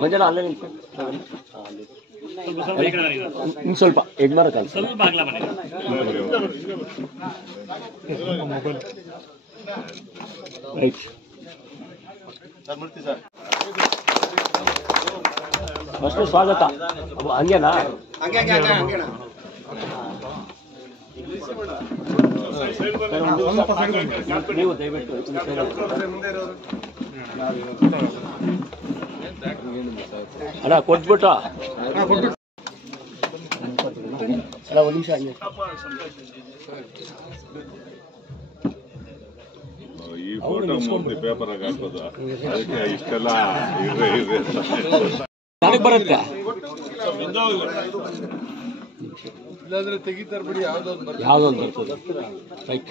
ಮಂಜಾನ ಅಲ್ಲೇ ಇನ್ನು ಸ್ವಲ್ಪ ಯಜಮಾನ ಕಾಲ ರೈಟ್ ಫಸ್ಟ್ ಸ್ವಾಗತ ಹಂಗೇನಾ ನೀವು ದಯವಿಟ್ಟು ಅಣ್ಣ ಕೊಟ್ಬಿಟ್ಟ ಅಲ್ಲ ಒಂದು ನಿಮಿಷ ಹಂಗೆ ಈ ಫೋಟೋ ಮೂರ್ತಿ ಪೇಪರ್ ಆಗಿ ಹಾಕೋದು ಅದಕ್ಕೆ ಇಷ್ಟೆಲ್ಲ ನನಗೆ ಬರುತ್ತೆ ಇಲ್ಲಾಂದ್ರೆ ತೆಗಿತಾರೆ ಬಿಡಿ, ಯಾವ್ದೊಂದು ಬರ್ತದೆ ರೈಟ್.